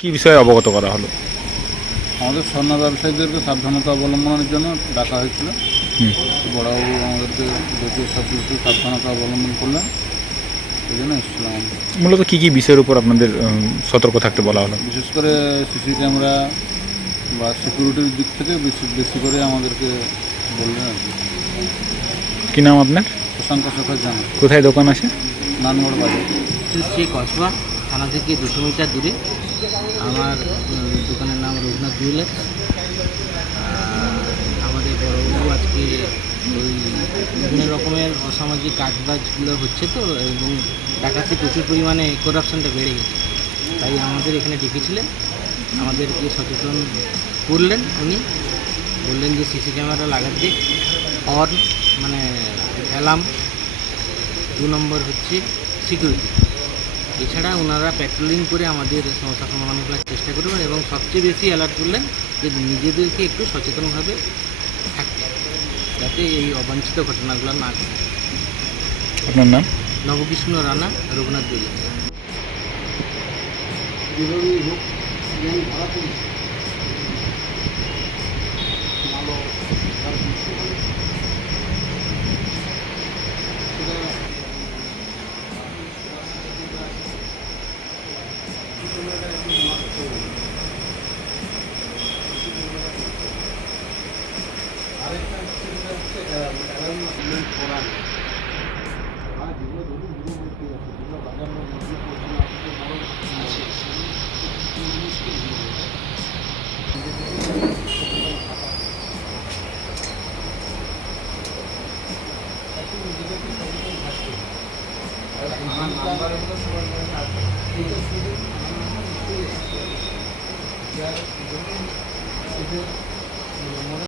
কি বিষয়ে অবগত করা হলো? আমাদের স্বর্ণ ব্যবসায়ীদেরকে সাবধানতা অবলম্বনের জন্য ডাকা হয়েছিল। হুম। বড়বাবু আমাদেরকে ডেকে সব কিছু সাবধানতা অবলম্বন করলেন। এই জন্য এসেছিলাম আমরা। মূলত কি কি বিষয়ের উপর আপনাদের উম, সতর্ক থাকতে বলা হলো? বিশেষ করে সিসি ক্যামেরা বা সিকিউরিটির দিক থেকে বেশি বেশি করে আমাদেরকে বললেন আর কি। কি নাম আপনার? প্রশান্ত শেখর জানা। কোথায় দোকান আছে? নানগড় বাজার। হচ্ছে কসবা থানা থেকে দুশো মিটার দূরে। আমার দোকানের নাম রঘুনাথ জুয়েলার্স। আমাদের বড়বাবু আজকে ওই বিভিন্ন রকমের অসামাজিক কাজবাজগুলো হচ্ছে তো, এবং ডাকাতি প্রচুর পরিমাণে করাপশনটা বেড়ে গেছে। তাই আমাদের এখানে ডেকেছিলেন। আমাদেরকে সচেতন করলেন উনি। বললেন যে সিসি ক্যামেরা লাগাতে অন মানে অ্যালার্ম দু নম্বর হচ্ছে সিকিউরিটি এছাড়া ওনারা প্যাট্রোলিং করে আমাদের সমস্যা সমাধান করার চেষ্টা করবেন এবং সবচেয়ে বেশি অ্যালার্ট করলেন যে নিজেদেরকে একটু সচেতনভাবে থাকতে যাতে এই অবাঞ্ছিত ঘটনাগুলো না ঘটে। আপনার নাম? নবকৃষ্ণ রানা রঘুনাথ দৈল মনে